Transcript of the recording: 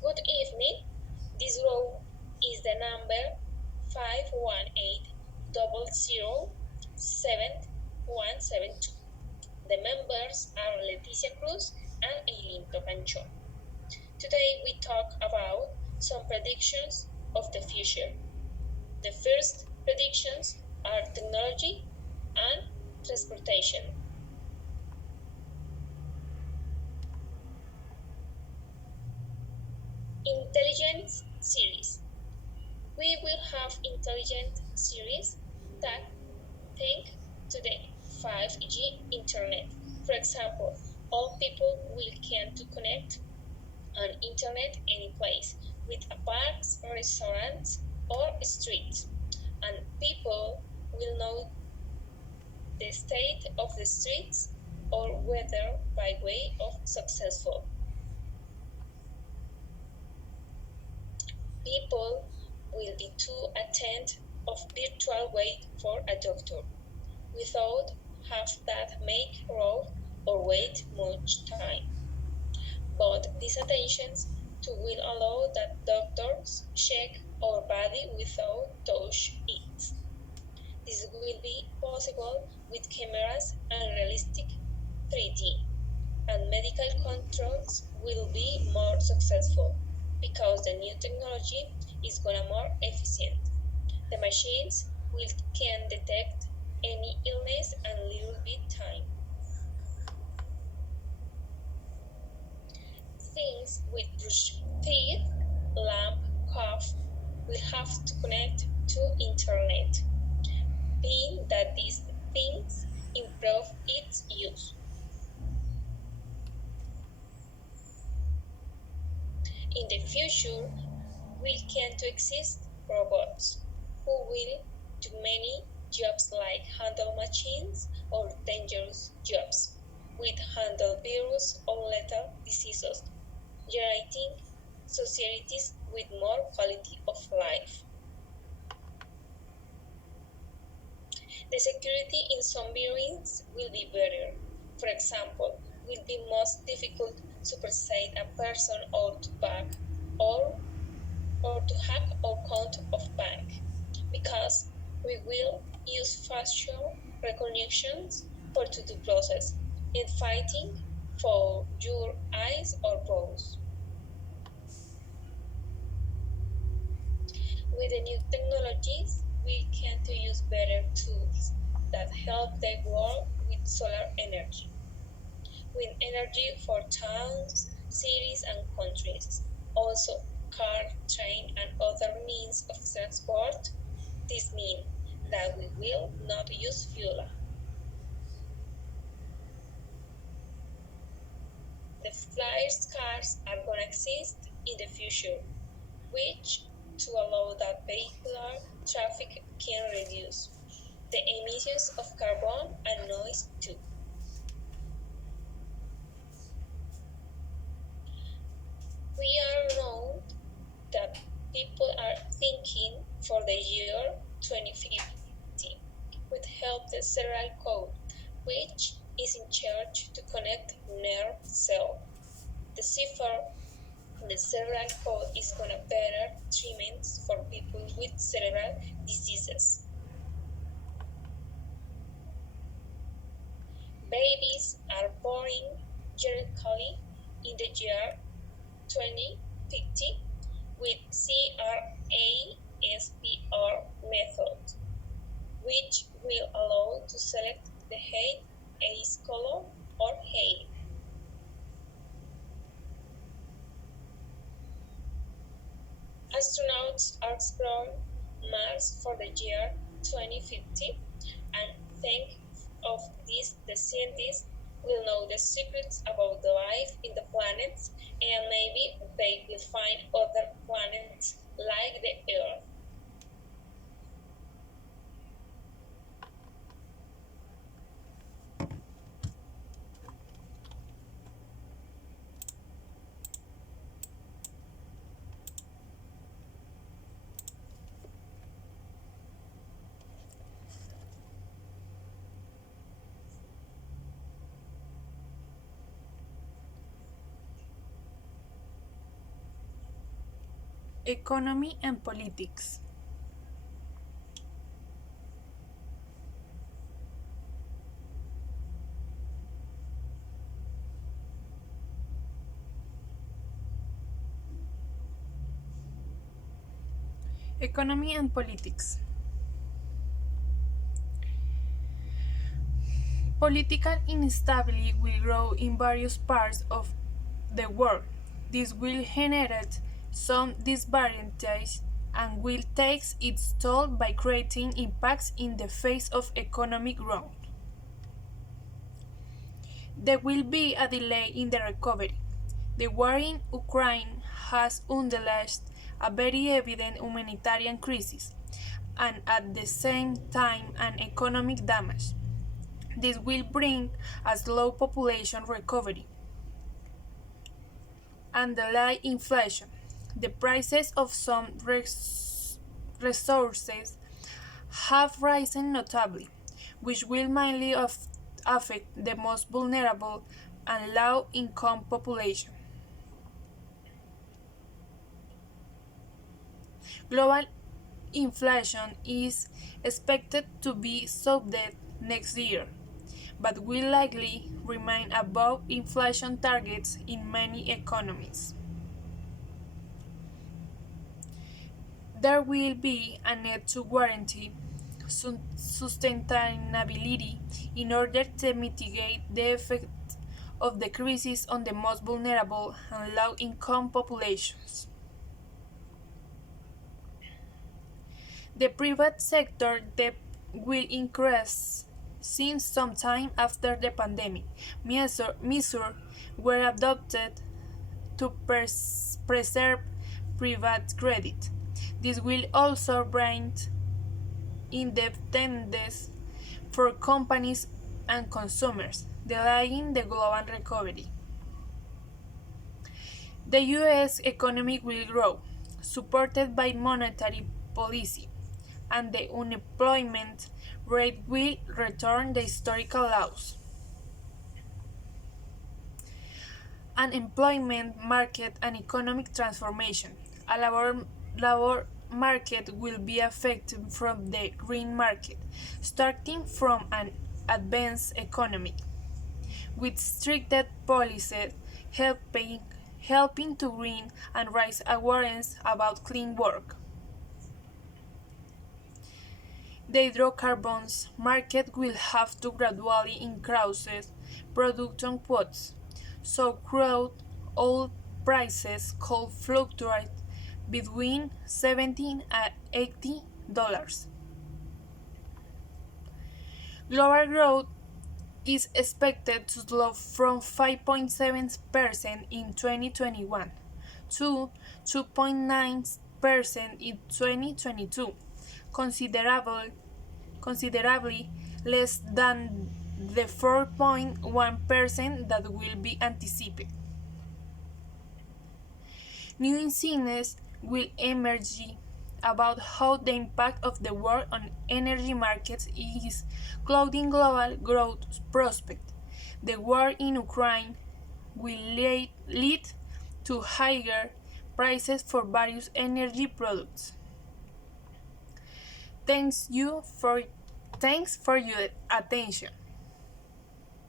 Good evening. This row is the number 518-007172. The members are Leticia Cruz and Eileen Tocancho. Today we talk about some predictions of the future. The first predictions are technology and transportation. Intelligence series. We will have intelligent series that think to the 5G internet. For example, all people will can to connect on internet any place with a parks, restaurants, or streets, and people will know the state of the streets or whether by way of successful. People will be to attend of virtual wait for a doctor without have that make road or wait much time. But these attentions to will allow that doctors check our body without touch it. This will be possible with cameras and realistic 3D, and medical controls will be more successful because the new technology is gonna more efficient. The machines will can detect any illness in little bit time. Things with brush teeth, lamp, cough will have to connect to internet, being that these things improve its use. In the future, will can to exist robots who will do many jobs like handle machines or dangerous jobs, with handle virus or lethal diseases, generating societies with more quality of life. The security in some buildings will be better. For example, will be most difficult to persuade a person or to back or to hack our account of bank because we will use facial recognitions for to do process in fighting for your eyes or bows. With the new technologies, we can to use better tools that help the world with solar energy, wind energy for towns, cities, and countries. Also, car, train, and other means of transport. This means that we will not use fuel. The flyers cars are going to exist in the future, which to allow that vehicular traffic can reduce the emissions of carbon and noise too. We are known that people are thinking for the year 2050 with help the cerebral code, which is in charge to connect nerve cell. The cipher the cerebral code is gonna better treatments for people with cerebral diseases. Babies are born genetically in the year 2050 with CRISPR method, which will allow to select the height, age, color, or hair. Astronauts are exploring Mars for the year 2050, and thanks of this, the scientists will know the secrets about the life in the planets, and maybe they will find other planets like the Earth. Economy and politics. Economy and politics. Political instability will grow in various parts of the world. This will generate some disadvantages and will take its toll by creating impacts in the face of economic growth. There will be a delay in the recovery. The war in Ukraine has unleashed a very evident humanitarian crisis and at the same time an economic damage. This will bring a slow population recovery and delay inflation. The prices of some resources have risen notably, which will mainly affect the most vulnerable and low-income population. Global inflation is expected to be subdued next year, but will likely remain above inflation targets in many economies. There will be a need to guarantee sustainability in order to mitigate the effect of the crisis on the most vulnerable and low-income populations. The private sector debt will increase since some time after the pandemic. Measures were adopted to preserve private credit. This will also bring indebtedness for companies and consumers, delaying the global recovery. The U.S. economy will grow, supported by monetary policy, and the unemployment rate will return the historical lows. An employment market and economic transformation. A labor market will be affected from the green market, starting from an advanced economy, with stricter policies helping to green and raise awareness about clean work. The hydrocarbons market will have to gradually increase production quotas, so crude oil prices could fluctuate between $17 and $80. Global growth is expected to slow from 5.7% in 2021 to 2.9% in 2022, considerably less than the 4.1% that will be anticipated. New insights will emerge about how the impact of the war on energy markets is clouding global growth prospects. The war in Ukraine will lead to higher prices for various energy products. Thanks for your attention.